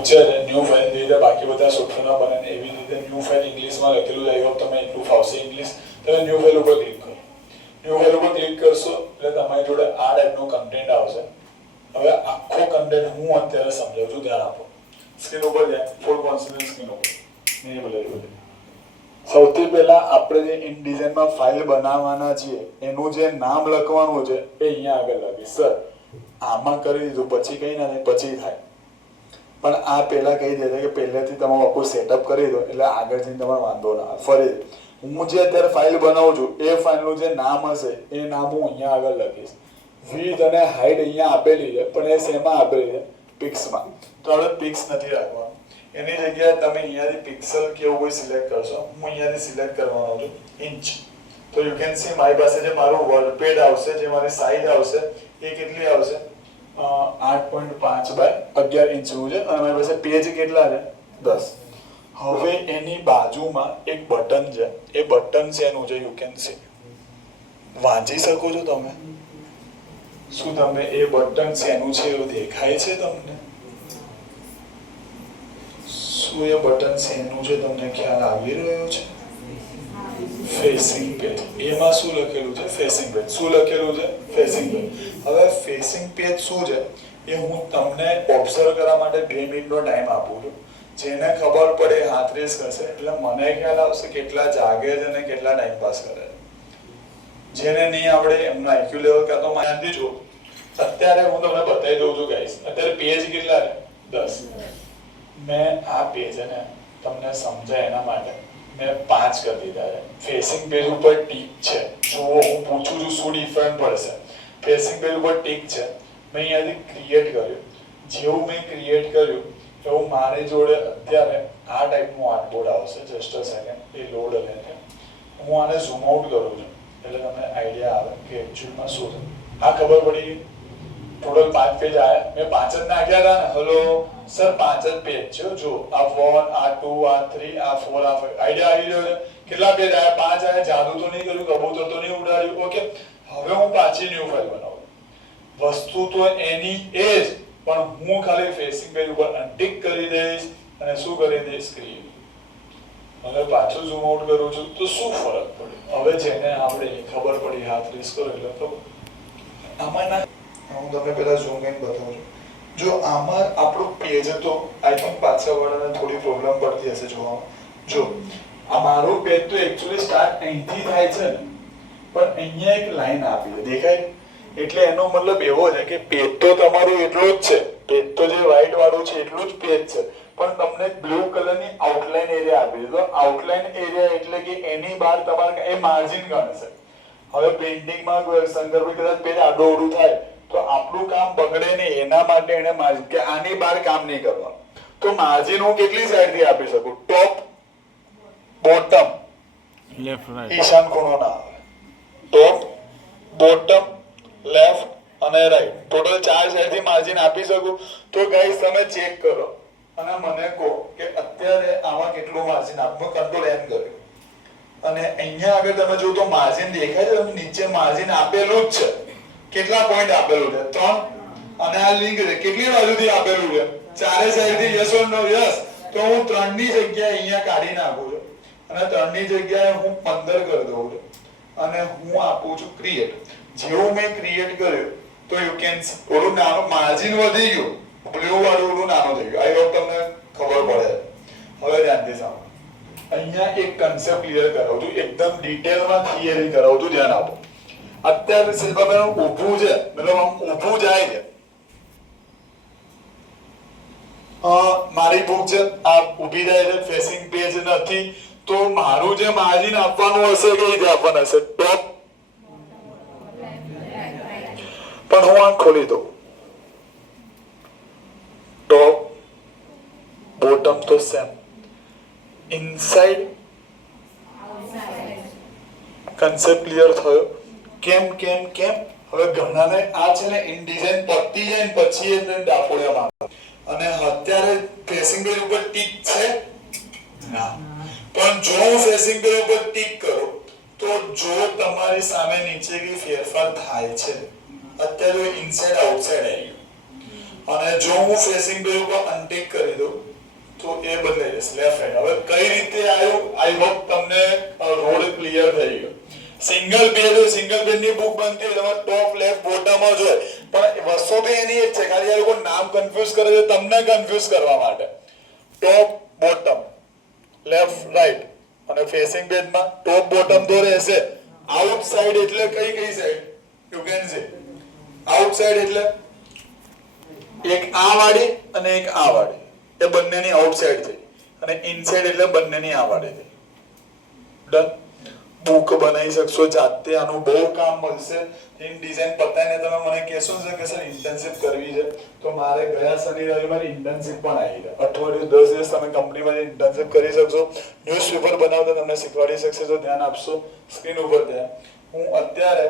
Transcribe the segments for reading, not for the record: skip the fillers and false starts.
પૂછે છે new file જે રીતે બાકી બધા સોફ્ટવેરના બને એવી રીતે ન્યૂ ફાઇલ ઇંગ્લિશમાં લખેલું છે. આઈ હોપ તમને એટલું ફાવશે ઇંગ્લિશ. તમે ન્યૂ ફાઇલ ઉપર ક્લિક કરો. ન્યૂ ફાઇલ ઉપર ક્લિક કરશો એટલે તમારી જોડે આ ટાઈપનું કન્ટેન્ટ આવશે. હવે આખો કન્ટેન્ટ હું અત્યારે સમજાવું છું, ધ્યાન આપો. સ્ક્રીન ઉપર જાય, ફૂલ કોન્સન્ટ્રેટ સ્ક્રીન ઉપર. નહીં બોલે સૌથી પહેલા આપણે જે ઇનડિઝાઇનમાં ફાઇલ બનાવવાના છીએ એનું જે નામ લખવાનું છે એ અહીંયા આગળ લખીશ. સર આમાં કરી દીધું પછી કઈ ના થાય, પછી થાય. પણ આ પહેલા કહી દે કે પહેલેથી તમારું આખું સેટઅપ કરી દો એટલે આગળ જઈને તમારે વાંધો ના આવે. ફરી હું જે અત્યારે ફાઇલ બનાવું છું એ ફાઇલનું જે નામ હશે એ નામ હું અહીંયા આગળ લખીશ. વિડ્થ અને હાઇટ અહીંયા આપેલી છે પણ એ શેમાં આપેલી છે? પિક્સમાં. તો હવે પિક્સ નથી રાખવાનું. એની જગ્યાએ તમે અહીંયાથી પિક્સલ કે એવું કોઈ સિલેક્ટ કરશો. હું અહીંયાથી સિલેક્ટ કરવાનો છું ઇંચ. તો યુ કેન સી મારી પાસે જે મારું વર્ડપેડ આવશે, જે મારી સાઈઝ આવશે એ કેટલી આવશે? 8.5 બાય 11 ઇંચનું છે અને મારી પાસે પેજ કેટલા છે? 10. હવે એની બાજુમાં એક બટન છે. એ બટન છે એનું છે યુ કેન સી. વાંચી શકો છો તમે? શું તમે એ બટન છે એનું છે એવું દેખાય છે તમને? શું એ બટન છે એનું છે તમને ખ્યાલ આવી રહ્યો છે? Facing page. એમાં શું લખેલું છે? Facing page. શું લખેલું છે? Facing page. હવે ફેસિંગ પેજ શું છે એ હું તમને ઓબ્ઝર્વ કરવા માટે 2 મિનિટનો ટાઈમ આપું છું. જેને ખબર પડે હાથ રેસ કરશે એટલે મને ખ્યાલ આવશે કેટલા જાગે છે અને કેટલા ટાઈમ પાસ કરે છે. જેને નહીં આવડે એમના આઈક્યુ લેવલ કાં તો માહિતી જો. અત્યારે હું તમને બતાવી દઉં છું ગાઈસ. અત્યારે પેજ કેટલા છે? 10. મેં આ પેજ ને તમને સમજાય એના માટે મેં 5 કરી દીધા છે. ફેસિંગ પેજ ઉપર ટીક છે. જો હું પૂછું છું શું ડિફરન્ટ પડશે. ફેસિંગ પેજ ઉપર ટીક છે. મેં અહીંયાથી ક્રિએટ કર્યું. જેવું મેં ક્રિએટ કર્યું એવું મારી જોડે અત્યારે આ ટાઈપનું આર્ટબોર્ડ આવશે. Just a second, A load લે છે. હું આને ઝૂમ આઉટ કરું છું એટલે તમને આઈડિયા આવે કે એકચ્યુઅલમાં શું છે. આ ખબર પડી. ટોટલ 5 પેજ આવ્યા. મેં 5 જ નાખ્યા હતા ને. હલો સર 5 જ પેજ છે. જો આ 1, આ 2, આ 3, આ 4, આ 5. આઈડિયા આવી રહ્યો છે? કેટલા પેજ આવ્યા? 5 આવ્યા. જાદુ તો નહીં કર્યું, કબૂતર તો નહીં ઉડાડ્યું. ઓકે, હવે હું પાછી ન્યૂ ફાઇલ બનાવું. વસ્તુ તો એની એ જ, પણ હું ખાલી ફેસિંગ પેજ ઉપર અનટિક કરી દઈશ અને શું કરી દઈશ? ક્રિએટ. હવે પાછું ઝૂમ આઉટ કરું છું તો શું ફરક પડે? હવે જેને આપણે ખબર પડી હાથ રેસ કરો એટલે ખબર. આમાં ના હું તમને પહેલા ઝૂમ કરીને બતાવું છું. જો આમાં આપણું પેજ તો આઈ થિંક પાછળવાળાને થોડી પ્રોબ્લેમ પડતી હશે જોવામાં. જો આ મારું પેજ તો એકચ્યુઅલી સ્ટાર્ટ અહીંથી થાય છે ને, પણ અહીંયા એક લાઈન આપી છે, દેખાય? એટલે એનો મતલબ એવો છે કે પેજ તો તમારું એટલું જ છે. પેજ તો જે વ્હાઈટ વાળું છે એટલું જ પેજ છે, પણ તમને બ્લુ કલરની આઉટલાઈન એરિયા આપી છે. તો આઉટલાઈન એરિયા એટલે કે એની બહાર તમારે એ માર્જિન ગણશે. હવે પેઇન્ટિંગમાં શંકરભાઈ કદાચ પેજ આડો અવળું થાય તો આપણું કામ બગડે નહીં, એના માટે એને માર્જિન કે આની બહાર કામ નહીં કરવાનું. તો માર્જિન હું કેટલી સાઈડથી આપી શકું? ટોપ, બોટમ, લેફ્ટ રાઈટ, ઈશાન ખૂણો ના આવે. ટોપ, બોટમ, લેફ્ટ અને રાઈટ. ટોટલ 4 સાઈડથી માર્જિન આપી શકું. તો ગાઈસ તમે ચેક કરો અને મને કહો કે અત્યારે આમાં કેટલું માર્જિન આપવું. કંટ્રોલ એન કર્યું અને અહીંયા આગળ તમે જો તો માર્જિન દેખાય છે. તમે નીચે માર્જિન આપેલું જ છે. કેટલા પોઈન્ટ આપેલું છે? 3. અને આ લિંક છે કેટલી બાજુથી આપેલું છે? 4 સાઈડથી. Yes or no? યસ. તો હું 3 ની જગ્યાએ અહીંયા કાઢી નાખું છું અને 3 ની જગ્યાએ હું 15 કરી દઉં છું અને હું આપું છું ક્રિએટ. જેવું મેં ક્રિએટ કર્યું તો યુ કેન ઓલું નાનું માર્જિન વધી ગયું. બ્લુ વાળું ઓલું નાનું થઈ ગયું. આઈ હોપ તમને ખબર પડે. હવે ધ્યાનથી સાંભળો. અહીંયા એક કન્સેપ્ટ ક્લિયર કરાવું છું. એકદમ ડિટેલમાં થિયરી કરાવું છું. ધ્યાન આપો. અત્યારે શિલ્પાબેન ઊભું છે, મતલબ આમ ઊભું જાય છે. મારી બુક છે આ ઊભી જાય છે, ફેસિંગ પેજ નથી. તો મારું જે માર્જિન આપવાનું હશે કે રીતે આપવાનું હશે? ટોપ, પણ હું આંખ ખોલી દઉં. ટોપ, બોટમ તો સેમ. ઇનસાઇડ, કન્સેપ્ટ ક્લિયર થયો? કેમ કેમ કેમ? હવે ઘણાને આ છે ને ઇનડિઝાઇન પતી જાય ને પછી એને ડાફોડિયા મારે. અને અત્યારે ફેસિંગ પેજ ઉપર ટીક છે ના, પણ જો હું ફેસિંગ પેજ ઉપર ટીક કરું તો જો તમારી સામે નીચે કઈ ફેરફાર થાય છે. અત્યારે ઇનસાઇડ આઉટસાઇડ આવી ગયું. અને જો હું ફેસિંગ પેજ ઉપર અનટિક કરી દઉં તો એ બદલાઈ જશે લેફ્ટ રાઈટ. હવે કઈ રીતે આવ્યું આઈ હોપ તમને રોડ ક્લિયર થઈ ગયો. સિંગલ પેજની બુક બનતી હોય તમારે ટોપ લેફ્ટ બોટમ જ હોય, પણ વસ્તુ તો એની જ છે, ખાલી આ લોકો નામ કન્ફ્યુઝ કરે છે તમને કન્ફ્યુઝ કરવા માટે. ટોપ બોટમ લેફ્ટ રાઈટ અને ફેસિંગ પેજમાં ટોપ બોટમ તો રહેશે. આઉટ સાઈડ એટલે કઈ side you can see out side એટલે એક આ વાળી અને એક આ વાળી, એ બંનેની આઉટ સાઈડ થઈ, અને ઇનસાઇડ એટલે બંનેની આ વાળી થઈ. ડન. બુક બનાવી શકશો જાતે, આનું બહુ કામ મળશે. ઇન ડિઝાઇન પતાઈને તમે મને કહેશો છે કે સર ઇન્ટર્નશિપ કરવી છે, તો મારે ગયા શનિ રવિવારે ઇન્ટર્નશિપ પણ આવી છે. અઠવાડિયું 10 દિવસ તમે કંપનીમાં ઇન્ટર્નશિપ કરી શકશો. ન્યૂઝપેપર બનાવતા તમને શીખવાડી શકશે, તો ધ્યાન આપશો સ્ક્રીન ઉપર. ત્યાં હું અત્યારે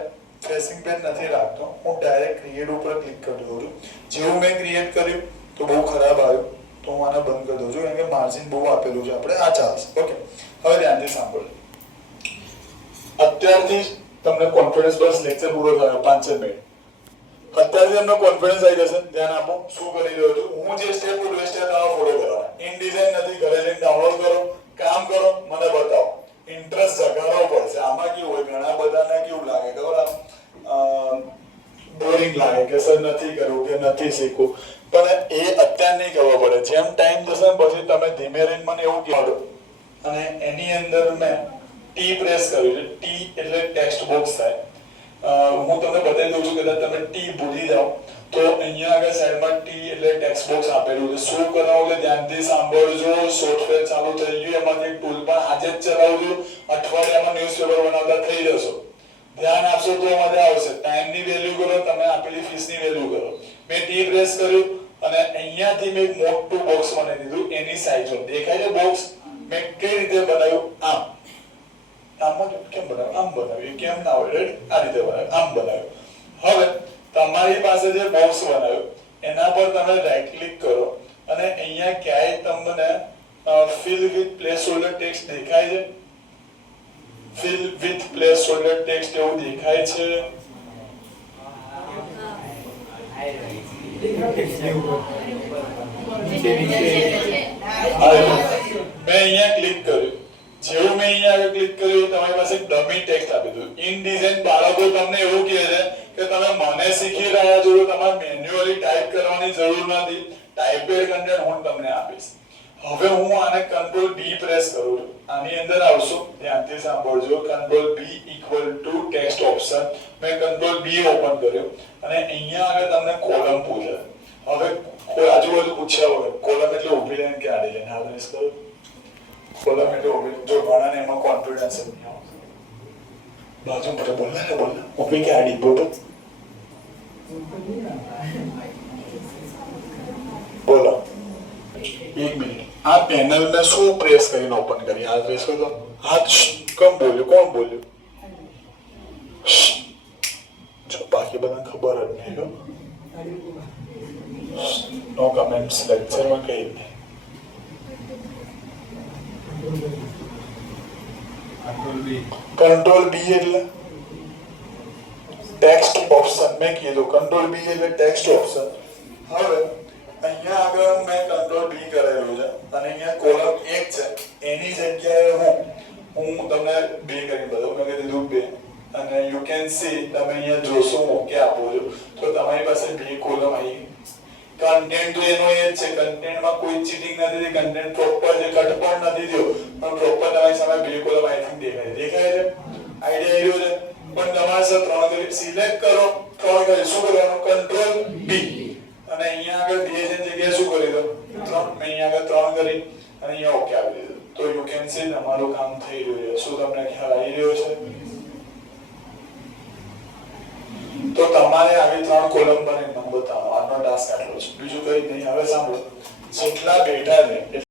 ફેસિંગ પેજ નથી રાખતો, હું ડાયરેક્ટ ક્રિએટ ઉપર ક્લિક કરી દઉં છું. જેવું મેં ક્રિએટ કર્યું તો બહુ ખરાબ આવ્યું, તો હું આને બંધ કરી દઉં છું, કારણ કે માર્જિન બહુ આપેલું છે આપણે. આ ચાલશે. ઓકે, હવે ધ્યાનથી સાંભળો. અત્યારથી તમને કોન્ફિડન્સ બસ લેક્ચર પૂરો થયો 5 મિનિટ. અત્યારથી તમને કોન્ફિડન્સ આવી જશે. ધ્યાન આપો શું કરી રહ્યો છું હું. જે સ્ટેપ બોલું એ સ્ટેપ તમારે ફોલો કરવાના. ઇન ડિઝાઇન નથી, ઘરે જઈને ડાઉનલોડ કરો, કામ કરો, મને બતાવો. ઇન્ટરેસ્ટ જગાડવો પડશે. આમાં કેવું હોય, ઘણા બધાને કેવું લાગે ખબર, બોરિંગ લાગે કે સર નથી કરવું કે નથી શીખવું, પણ એ અત્યારે નહીં ખબર પડે. જેમ ટાઈમ જશે ને પછી તમે ધીમે રહીને મને એવું કહેવાડો. અને એની અંદર મેં ટી પ્રેસ કર્યું છે. ટી એટલે ટેક્સ્ટ બોક્સ થાય. હું તમને બતાવી દઉં છું, કદાચ તમે ટી ભૂલી જાઓ તો અહીંયા આગળ સાઈડમાં ટી એટલે ટેક્સ્ટ બોક્સ આપેલું છે. શું કરાવું છે ધ્યાનથી સાંભળજો. સોફ્ટવેર ચાલુ થઈ ગયું, એમાંથી ટૂલ પણ આજે જ ચલાવજો. અઠવાડિયામાં ન્યૂઝપેપર બનાવતા થઈ જશો. ધ્યાન આપશો તો મજા આવશે. ટાઈમની વેલ્યુ કરો, તમે આપેલી ફીસની વેલ્યુ કરો. મેં ટી પ્રેસ કર્યું અને અહીંયાથી મેં એક મોટું બોક્સ બનાવી દીધું. એની સાઈઝ દેખાય છે બોક્સ. મેં કઈ રીતે બનાવ્યું, આમ કેમ બનાવ્યું, આમ બનાવ્યું. કેમ ના હોય, રેડી? આ રીતે બનાવ્યું, આમ બનાવ્યું. હવે તમારી પાસે જે બોક્સ બનાવ્યું એના પર તમે રાઈટ ક્લિક કરો અને અહીંયા ક્યાંય તમને fill with placeholder text દેખાય છે? Fill with placeholder text એવું દેખાય છે? મેં અહીંયા ક્લિક કર્યું. જેવું મેં અહીંયા આગળ ક્લિક કર્યું તમારી પાસે એક ડમી ટેક્સ્ટ આપી દીધું. ઇન ડિઝાઇન બાળકો તમને એવું કહે છે કે તમે મને શીખી રહ્યા છો, તમારે મેન્યુઅલી ટાઈપ કરવાની જરૂર નથી. ટાઈપેડ કન્ટેન્ટ હું તમને આપીશ. હવે હું આને કંટ્રોલ બી પ્રેસ કરું છું. આની અંદર આવશો, ધ્યાનથી સાંભળજો. Control B equal to text option. મેં કંટ્રોલ બી ઓપન કર્યો અને અહીંયા આગળ તમને કોલમ પૂછે. હવે કોઈ આજુબાજુ પૂછ્યા વગર કોલમ એટલે ઊભી લાઈન કે આડી લાઈન, આ પ્રેસ કરો. કોલમ એટલે ઊભી. જો ઘણાને એમાં કોન્ફિડન્સ જ નહીં આવતો. બાજુ મને બોલના ઊભી કે આડી બોલો. બોલો. 1 મિનિટ. આ પેનલ ને શું પ્રેસ કરીને ઓપન કરી? આ પ્રેસ કરો. હાથ કમ બોલ્યો? કોણ બોલ્યું? જો બાકી બધાને ખબર જ નહીં. નો કમેન્ટ્સ લેક્ચરમાં કઈ નહીં. કંટ્રોલ બી એટલે ટેક્સ્ટ ઓપ્શન. મેં કીધું કંટ્રોલ બી એટલે ટેક્સ્ટ ઓપ્શન. હવે અહીંયા આગળ મેં કંટ્રોલ બી કરેલું છે અને અહીંયા કોલમ 1 છે. એની જગ્યાએ હું તમને 2 કરી બતાવું. મેં કીધું 2 અને યુ કેન સી તમે અહીંયા જોશો ઓકે આપો છો તો તમારી પાસે 2 કોલમ આવી ગઈ. કન્ટેન્ટ તો એનો એ જ છે. કન્ટેન્ટમાં કોઈ ચીટિંગ નથી. કન્ટેન્ટ પ્રોપર છે, કટ પણ નથી થયો, પણ પ્રોપર તમારી સામે 2 કોલમ આઈ થિંક દેખાય છે. આઈડિયા આવ્યો છે. પણ તમારે સર 3 કરી સિલેક્ટ કરો. 3 કરી શું કરવાનું? કંટ્રોલ બી અને અહીંયા આગળ 2 ની જગ્યાએ શું કરી દો? 3. મેં અહીંયા આગળ 3 કરી અને અહીંયા ઓકે આપી દીધું. તો યુ કેન સી તમારું કામ થઈ રહ્યું છે. શું તમને ખ્યાલ આવી રહ્યો છે? તો તમારે આવી 3 કોલમ બનાવીને બતાવો. આજનો ટાસ્ક આટલો છે, બીજું કઈ નહીં. હવે સાંભળો, જેટલા બેઠા છે